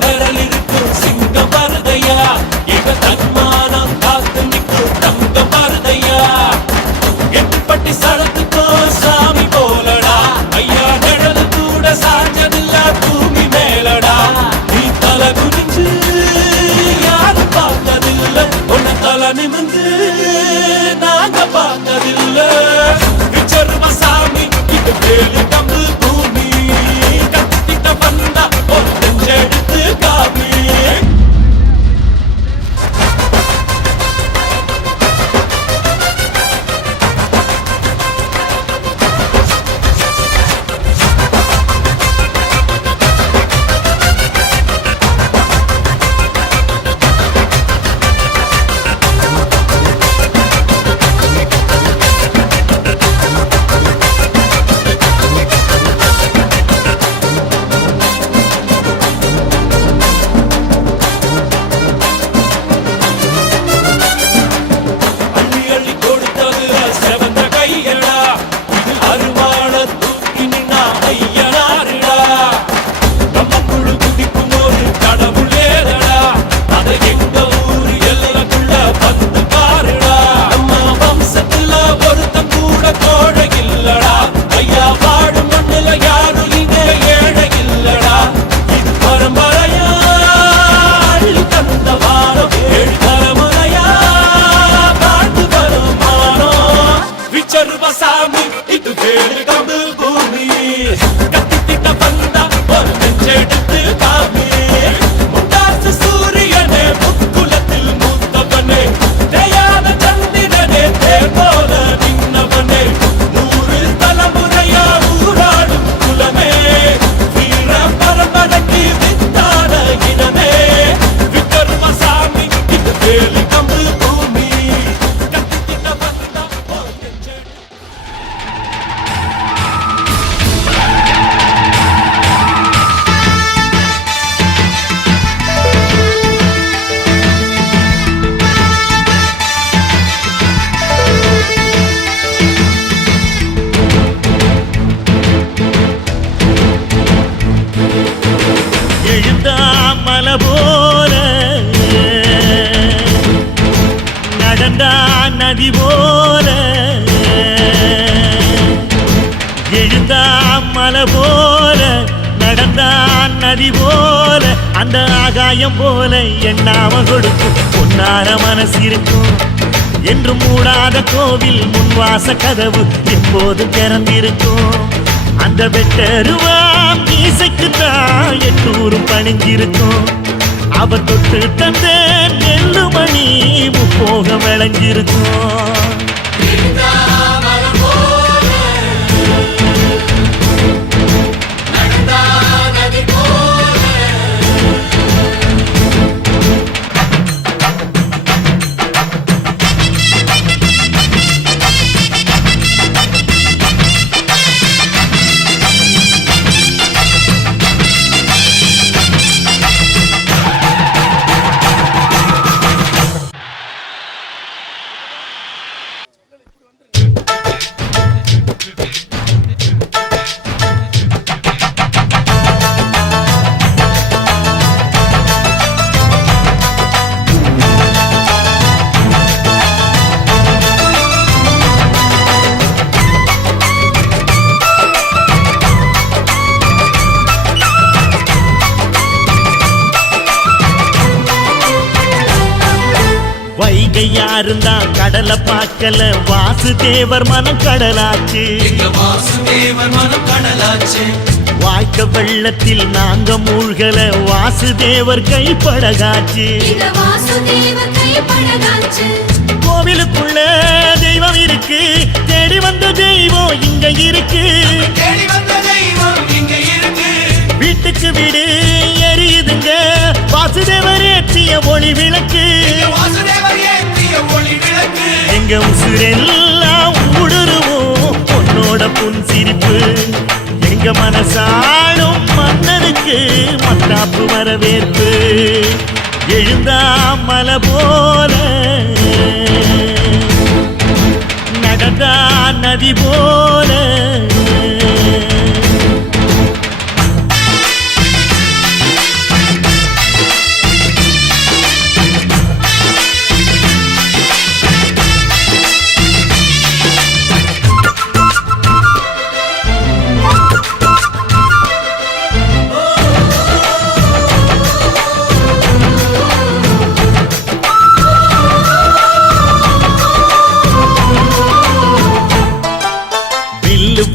விரல் இருக்கும் சிங்கம் வருதையா எங்க தன்மானம் காத்து நிற்கும் தங்கம் வருதையா எட்டுப்பட்டி சரத்துக்கோ சாமி போலடா ஐயா நிழல் கூட சாஞ்சதில்ல பூமி மேலடா நீ தலை குனிஞ்சு யாரும் பார்த்ததில்ல உன்னை தலை நிமிந்து நாங்க பார்த்ததில்ல விச்சருவ சாமி இது வேலு கம்பு பூமி கத்திட்ட வந்தா ஒரு நெஞ்செடுத்து காமி நதி போல எழுந்தான் மலை போல நடந்தான் நதி போல அந்த ஆகாயம் போல எண்ணாம கொடுக்கும் பொன்னார மனசு இருக்கும் என்று மூடாத கோவில் முன்வாச கதவு எப்போது திறந்திருக்கும் அந்த வெட்டருவாம் மீசைக்குத்தான் எட்டூரும் பணிஞ்சிருக்கும் அவ தொட்டு தந்த நெல்லுமணி முப்போக விளைஞ்சிருக்கும் யாருந்தா கடலை பார்க்கல வாசுதேவர் மனம் கடலாச்சு வாய்க்க வெள்ளத்தில் நாங்க மூழ்கல வாசுதேவர் கைப்படகாச்சு கோவிலுக்குள்ள தெய்வம் இருக்கு தேடி வந்த தெய்வம் இங்க இருக்கு வீட்டுக்கு வீடு எரியுதுங்க வாசுதேவர் ஏற்றிய ஒளி விளக்கு எங்க உசுரெல்லாம் ஊடுருவோம் உன்னோட புன் சிரிப்பு எங்க மனசாலும் மன்னனுக்கு மத்தாப்பு வரவேற்பு எழுந்தா மலை போல நடந்தா நதி போல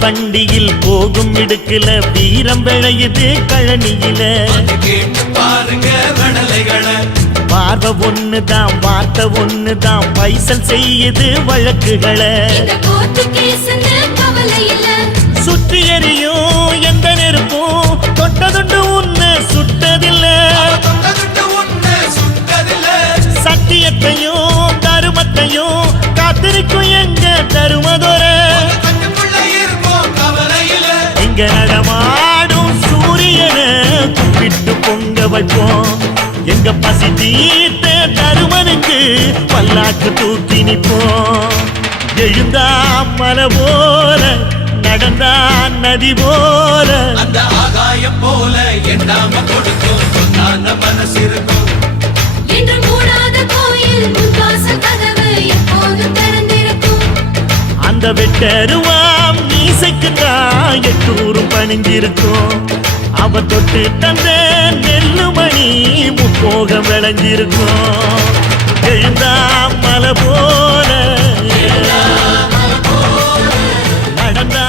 வண்டியில் போகும் இடுக்குல வீரம் விளையுது கழனியில. கேட்டு பாருங்க வடலைகளை. பார்வை ஒண்ணுதான் வார்த்தை ஒண்ணுதான் பைசல் செய்யுது வழக்குகளை. சுற்றி எறியும் எந்த நெருப்பும் தொட்டதுண்டு உன்னை சுட்டதில்லை. சத்தியத்தையும் தருமத்தையும் காத்திருக்கும் எங்க தருமதொர. இங்க நடமாடும் சூரியனை கும்பிட்டு பொங்க வைப்போம். எங்க பசி தீர்த்த தருமனுக்கு பல்லாக்கு தூக்கி நிப்போம். எழுந்தா மலை போல நடந்தா நதி போல அந்த ஆகாயம் போல எண்ணாம கொடுக்கும் சொன்னான மனசு இருக்கும். என்று மூடாத கோயில் முன்வாசல் கதவு எப்போதும் திறந்திருக்கும். அந்த வெட்டருவாம் மீசைக்குத்தான் எட்டூரும் பணிஞ்சிருக்கும். அவ தொட்டு தந்த நெல்லுமணி முப்போகம் விளைஞ்சிருக்கும். எழுந்தா மலை போல நடந்தா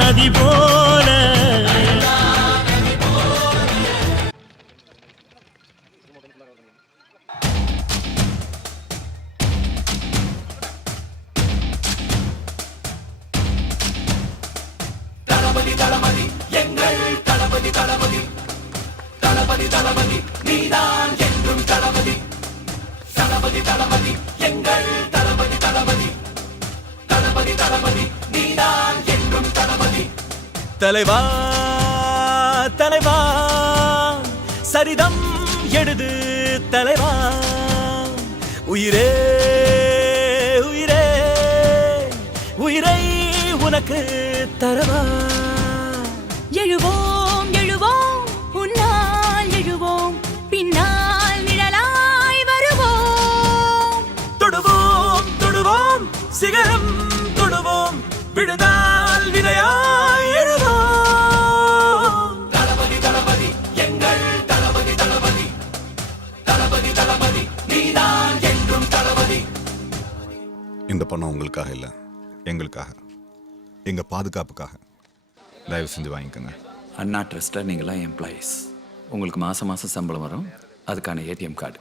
நதி போல. தளபதி தளபதி எங்கள் தளபதி தளபதி தளபதி தளபதி நீதான் என்றும் தளபதி. தளபதி தளபதி எங்கள் தளபதி தளபதி தளபதி தளபதி நீதான் என்றும் தளபதி. தலைவா தலைவா சரிதம் எழுது தலைவா. உயிரே உயிரே உயிரை உனக்கு தரவா. எழுவோம் எழுவோம் உன்னால் எழுவோம் பின்னால் நிழலாய் வருவோம். தொடுவோம் தொடுவோம் சிகரம் தொடுவோம் விடுதால் விதையாய் எழுவோம். தளபதி தளபதி எங்கள் தளபதி தளபதி தளபதி தளபதி நீதான் என்றும் தளபதி. இந்த பணம் உங்களுக்காக இல்லை, எங்களுக்காக, எங்க பாதுகாப்புக்காக. தயவு செஞ்சு வாங்கிக்கோங்க. அண்ணா ட்ரஸ்ட்டில் நீங்களாம் எம்ப்ளாயீஸ். உங்களுக்கு மாதம் மாதம் சம்பளம் வரும். அதுக்கான ஏடிஎம் கார்டு.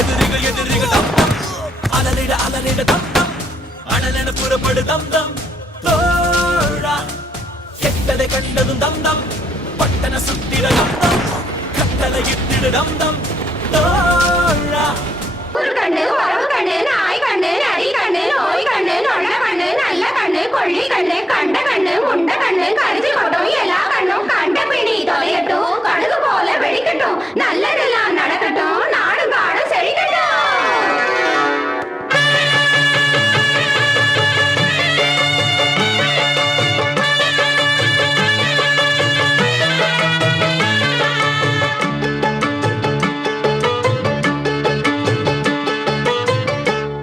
எதிரிகள் எதிரிகள் தம் தம் அலறிட அலறிட தம் தம் அனலென புறப்படு தம் தம். தோழா கெட்டதை கண்டதும் தம் தம் பட்டன சுத்திட தம் தம் கட்டளை இட்டிடு தம் தம். தோழா ஒரு கண்ணு வரவு கண்ணு நாய் கண்ணு நரி கண்ணு நோய் கண்ணு நொல்ல கண்ணு நல்ல கண்ணு கொள்ளி கண்ணு கண்ட கண்ணு முண்ட கண்ணு கரிசி கொட்டும் எல்லா கண்ணும் கண்ட பிடி தொலையட்டும் கடுகு போல வெடிக்கட்டும் நல்லதெல்லாம் நடக்கட்டும் நாடு காடு செழிக்கட்டும்.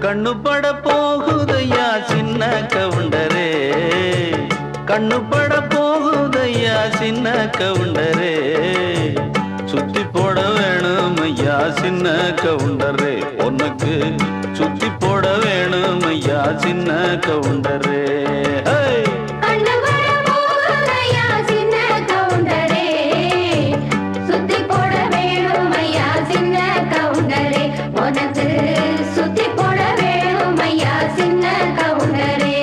கண்ணு பட போகுதையா சின்ன கவுண்டரே, கண்ணு பட போகுதையா சின்ன கவுண்டரே. சுத்தி போட வேணும் ஐயா சின்ன கவுண்டரே, உனக்கு சுத்தி போட வேணும் ஐயா சின்ன கவுண்டரே. கண்ணு வர போகுதையா சின்ன கவுண்டரே, சுத்தி போட வேணும் ஐயா சின்ன கவுண்டரே, உனக்கு சுத்தி போட வேணும் ஐயா சின்ன கவுண்டரே.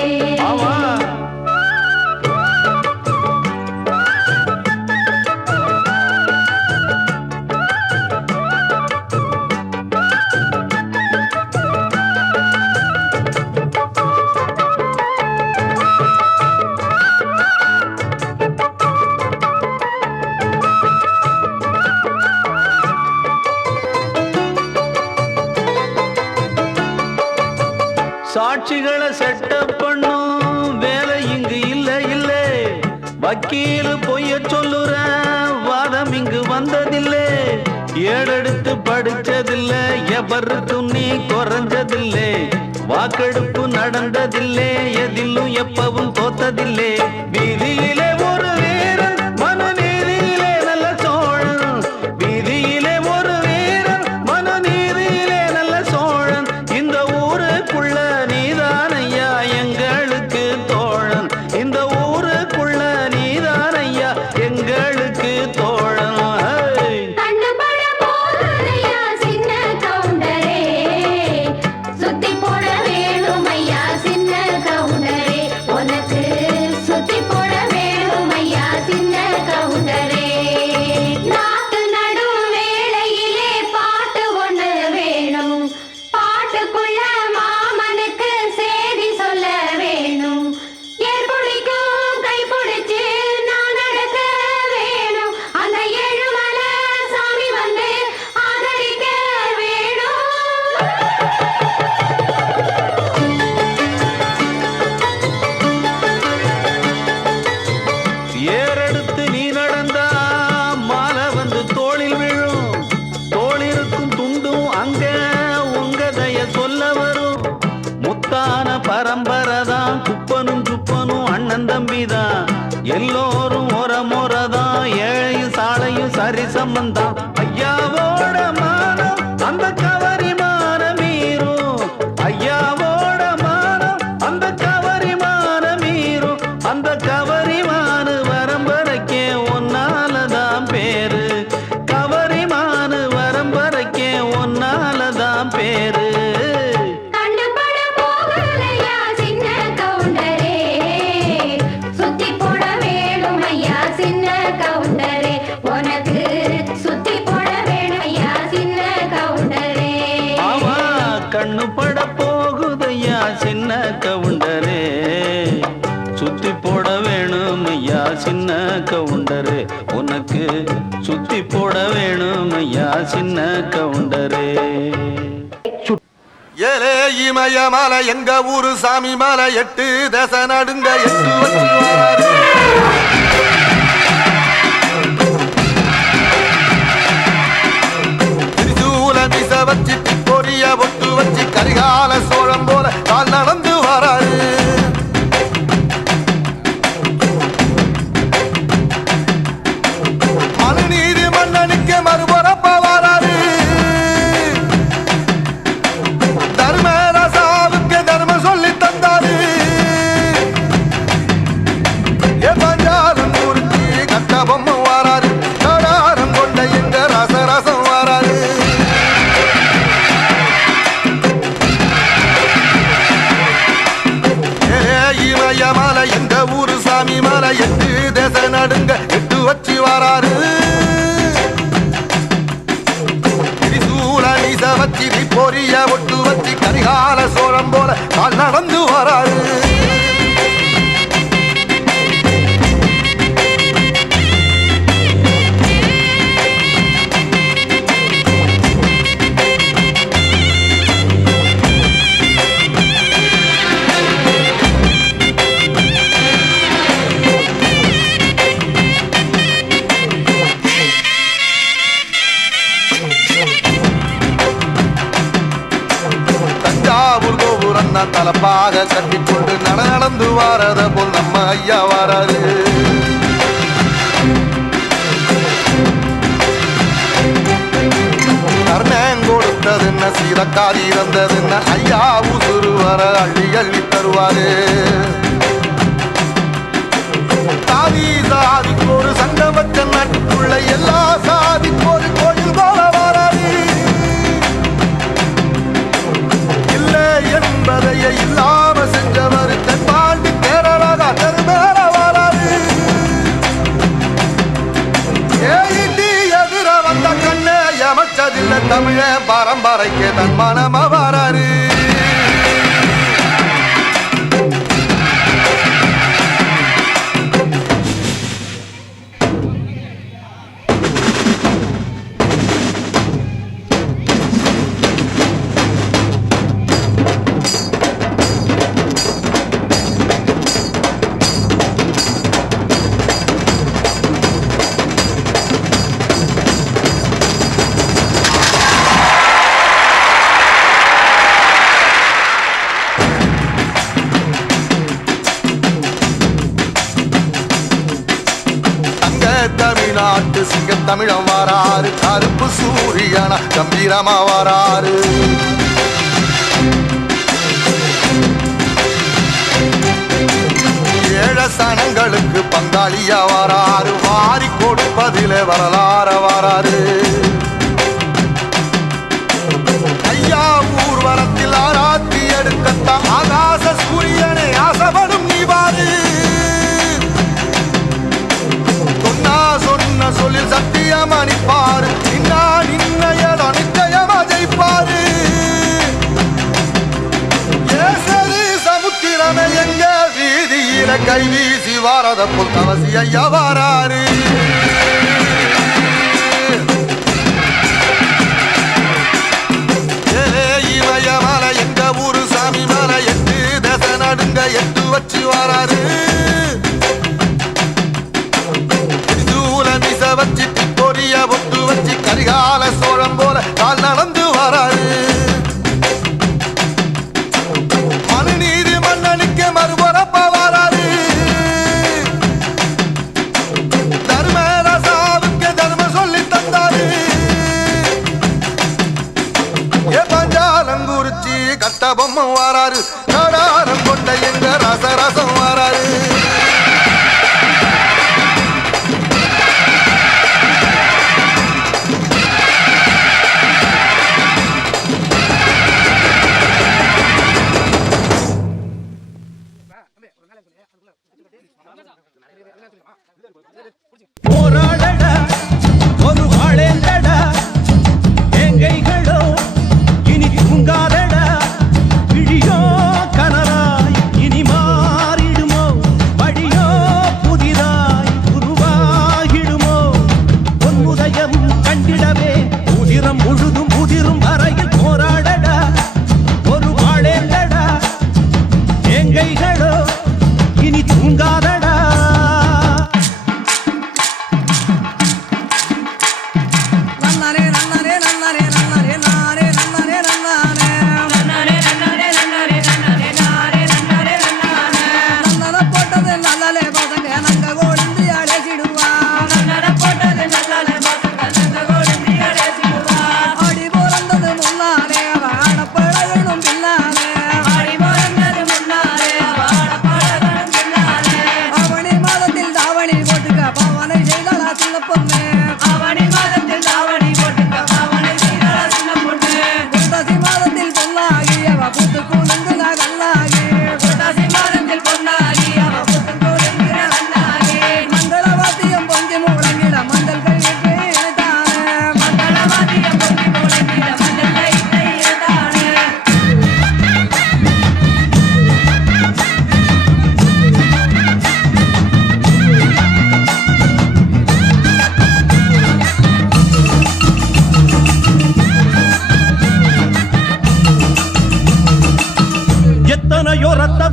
சாட்சிகளை செட்டப் பண்ணும் வக்கீல் பொய்ய சொல்லுற வாதம் இங்கு வந்ததில்லை ஏடெடுத்து படிச்சதில்லை எவருக்கும் நீ குறைஞ்சதில்லை வாக்கெடுப்பு நடந்ததில்லை எதிலும் எப்பவும் தோத்ததில்லை வீதியிலே ஒரு வீரன் மனுநீதியிலே நல்ல சோழன் வீதியிலே ஒரு வீரன் மனுநீதியிலே நல்ல சோழன் இந்த ஊருக்குள்ள நீதானையா எங்களுக்கு தோழன் இந்த ஊருக்குள்ள நீதானையா எங்களுக்கு தோழன் கண்ணு பட போகுதையா சின்ன கவுண்டரே சுத்தி போட வேணும் ஐயா சின்ன கவுண்டரே உனக்கு சுத்தி போட வேணும் ஐயா சின்ன கவுண்டரே நாட்டு நடும் வேளையிலே பாட்டு ஒண்ணு வேணும் பாட்டுக்குள்ள மாமனுக்கு செய்தி சொல்ல வேணும் ஏற்புடிக்கும் கை பிடிச்சு நான் நடக்க வேணும் அந்த ஏழுமலை சாமி வந்து ஆதரிக்க வேணும் ஏறெடுத்து நீ நடந்தா மாலை வந்து தோளில் விழும் தோளிருக்கும் துண்டும் அங்க உங்க தய சொல்ல வரும் முத்தான பரம்பரை தான் குப்பனும் சுப்பனும் அண்ணன் தம்பிதான் எல்லோரும் முறைதான் ஏழையும் சாலையும் சரி சம்பந்தம் ஐயாவோட மானம் அந்த கவரி மானம் மீறும் ஐயாவோட மானம் அந்த கவரி மானம் மீறும் அந்த கவரி மானு வரம்பரைக்கே ஒன்னாலதான் பேரு கவரி மானு வரம்பரைக்கே ஒன்னாலதான் பேரு கண்ணு பட போகுதையா சின்ன கவுண்டரே சுத்தி போட வேணும் ஐயா சின்ன கவுண்டரே உனக்கு சுத்தி போட வேணும் ஐயா சின்ன கவுண்டரே ஆமா கண்ணு பட போகுதையா சின்ன கவுண்டரே சுத்தி போட வேணும் ஐயா சின்ன கவுண்டரே உனக்கு சுத்தி போட வேணும் ஐயா சின்ன கவுண்டரே ஏலே இமய மலை எங்க ஊரு சாமி மலை 8 தேச நடுங்க 8 வச்சு வாராரு. திரிசூல மிச வச்சு பொரிய ஒட்டு வச்சு கரிகால சோழம் போல கால் நடந்து வராரு மனுநீதி மன்னனுக்கு மறுபரப்ப வராரு தர்மராசாவுக்கு தர்மம் சொல்லி தந்தாரு பஞ்சாரம் ஊருக்கு கட்ட பொம்மை வாராரு கடாரம் கொண்ட எங்க ரசரசம் வாராரு இமய மலை எங்க ஊரு சாமி மலை 8 தேச நடுங்க 8 வச்சு வாராரு திரிசூல நீச வச்சு பொரிய ஒட்டு வச்சு கரிகால சோழம் போல கால் நடந்து வராரு தஞ்சாவூர் கோபுரம் தான் தலப்பாக கட்டிக்கொண்டு நடந்து வாரத போல் நம்ம ஐயா வாராரு கர்ணன் கொடுத்தது என்ன சீரக்காரி இருந்தது என்ன ஐயா உசுறு வர அள்ளி அள்ளி தருவாரு சாதி சாதிக்கு ஒரு சங்கம் வச்ச நாட்டுக்குள்ள எல்லா சாதிக்கு ஒரு கோயில் போல வராது இல்லை என்பதையே இல்லாம செஞ்சவர் தென்பாண்டி கேரளாக மேல வராது ஏடி எதிர வந்த கண்ணே எமச்சதில்லை தமிழ பரம்பரைக்கு தன் மனம வராரு தமிழம் வாராரு கருப்பு சூரியனா கம்பீரமா வாராரு ஏழ சனங்களுக்கு பங்காளியா வாராரு வாரி கொடுப்பதிலே வரலாற வாராரு ஐயா ஊர்வலத்தில் ஆராத்தி எடுக்கத்தான் ஆகாச சூரியனை ஆசைப்படும் நீ வாரு சொன்ன சொல்லில் சத்தியமா நிற்பாரு நின்னையதோ நிச்சயமா ஜெயிப்பாரு சமுத்திரமே எங்க வீதியில கை வீசி வாரத புத்தவசி ஐயா வாராரு இமய மலை எங்க ஊரு சாமி மலை 8 தசை நடுங்க 8 வச்சு வாராரு வச்சு பொரிய ஒட்டு வச்சு கரிகால சோழம் போல கால் நடந்து வராரு மனுநீதி மன்னனுக்கு மறுபரப்ப வராரு தர்மராசாவுக்கு தர்ம சொல்லி தந்தாரு பஞ்சாலங்குறிச்சி கட்ட பொம்மை வாராரு கடாரம் கொண்ட எங்க ரசரசம் வாராரு போராடடா ஒரு வாழேண்டடா எங்கைகளோ இனி தூங்காதடா விழியோ கனராய் இனி மாறிடுமோ வழியோ புதிதாய் உருவாகிடுமோ பொன்முதயம் கண்டிடவே உதிரம் முழுதும் உதிரும் வரையில் போராடடா ஒரு வாழேண்டடா எங்கைகளோ இனி தூங்காதடா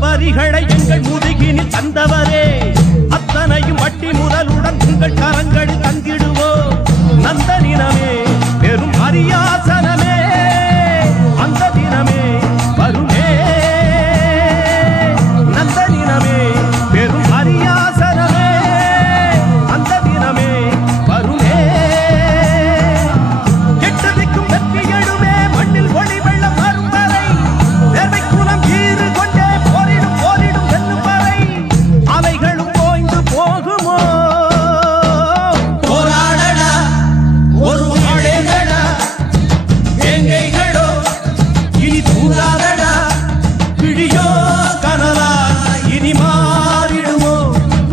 வரிகளை எங்கள் முதுகினில் தந்தவரே அத்தனையும் வட்டி முதலுடன் உங்கள் கரங்களில் தந்திடுவோம் நந்த தினமே பெரும் அரியாசனமே அந்த தினமே வருமே நந்த தினமே பெரும் அரியாசனமே அந்த தினமே வருமே கெட்டதிக்கும் வெற்றி எழுமே மண்ணில் ஒளி வெள்ளம் வரும் வரை தேவை குலம் ஈறு கொண்டே போரிடும் வெல்லும் வரை அவைகளும் போய்ந்து போகுமோ போராடடா ஒரு வாழேடா எங்கைகளோ இனி தூங்காதடா விழியோ கனலா இனி மாறிடுமோ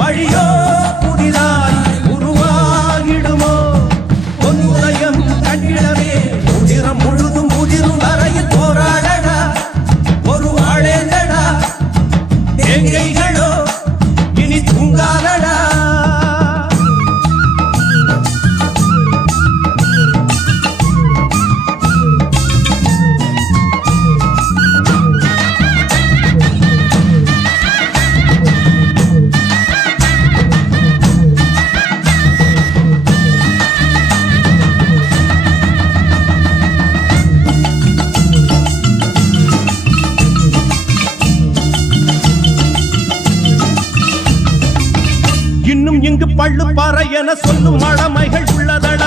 வழியோ புதிதாய் உருவாகிடுமோ பொன்முதயம் கண்டிடவே உதிரம் முழுதும் உதிரும் வரையில் போராடடா ஒரு வாழேண்டடா எங்கைகளோ இனி தூங்காதடா இன்னும் இங்கு பள்ளு பாறை என சொல்லும் மடமைகள் உள்ளதடா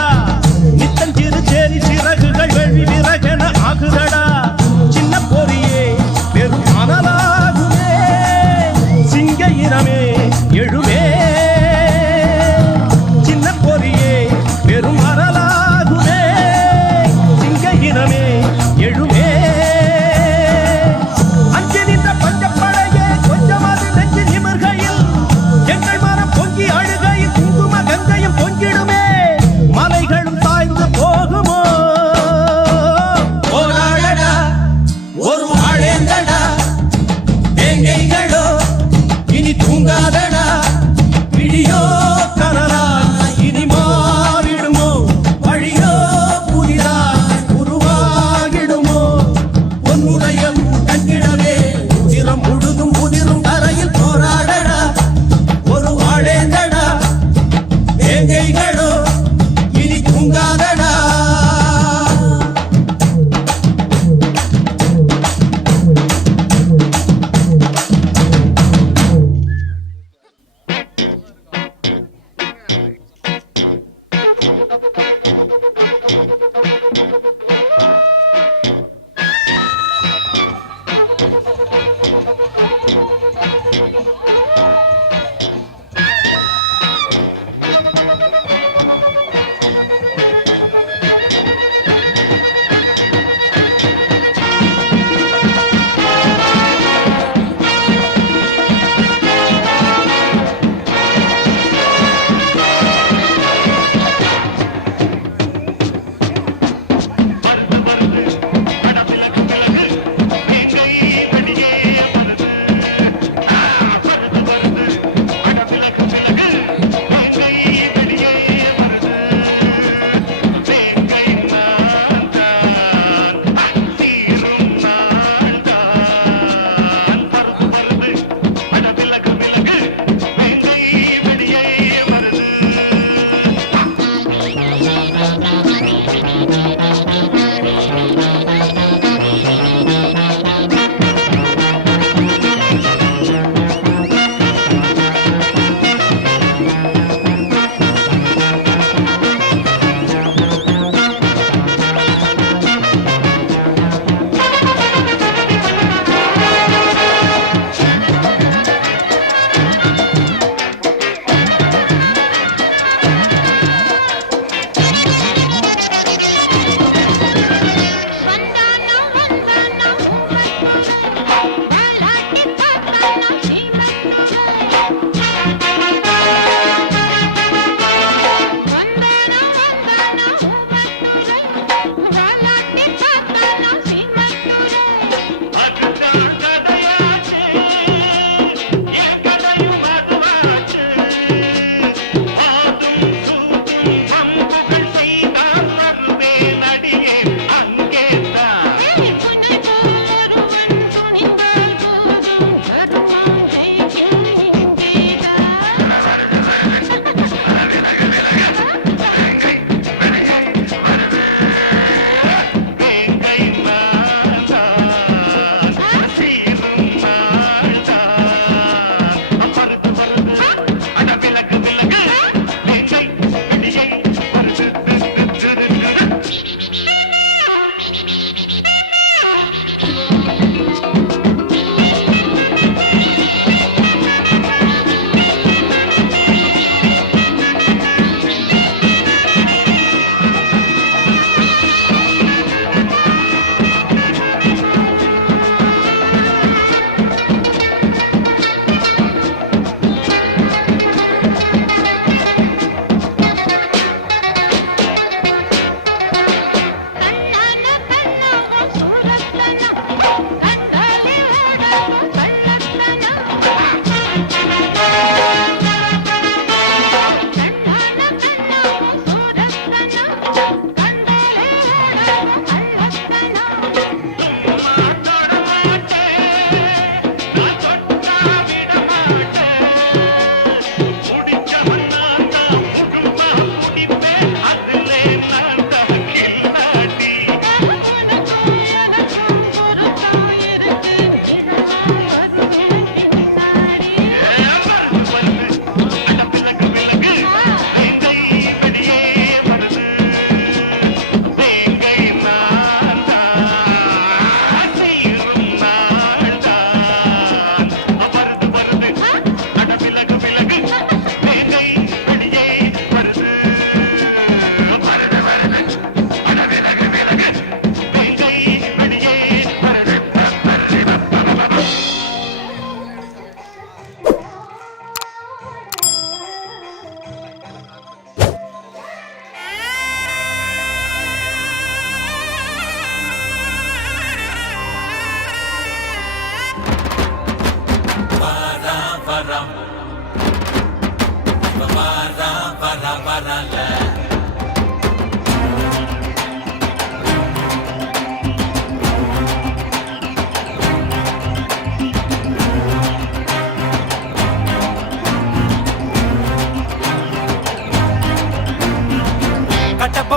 தூங்காதடா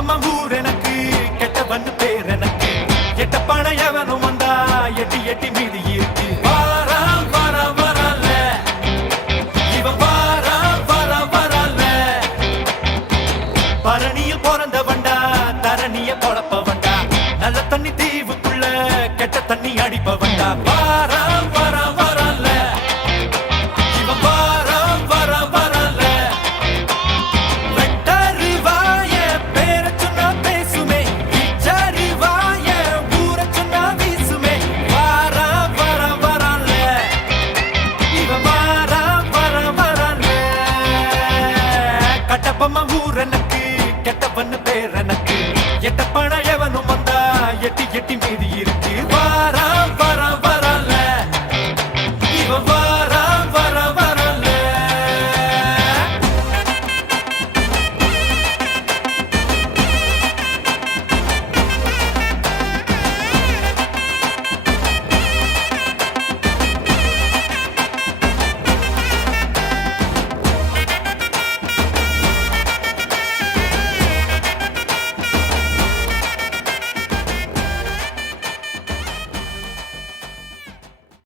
கட்டப்பம்மா ஊர் எனக்கு கெட்டவன்னு பேர் எனக்கு எட்ட பணம் எவனும் வந்தா எட்டி எட்டி மீதி இருக்கு வாரா வாரா வரல இவன் வாரா வாரா வரல பரணியில் பிறந்த வண்டா தரணிய பொழப்ப வண்டா நல்ல தண்ணி தீவுக்குள்ள கெட்ட தண்ணி அடிப்ப வண்டா வாரா வாரா வரல இவன் வாரா வாரா வரல வெட்டறிவாய பேர சொன்னா பேசுமே இச்சறிவாய ஊர சொன்னா வீசுமே வாரா வாரா வரல இவன் வாரா வாரா வரல கட்டப்பம்மா ஊர் எனக்கு கெட்டவன்னு பேர் எனக்கு எட்ட பணம் எவனும் வந்தா எட்டி எட்டி மீதி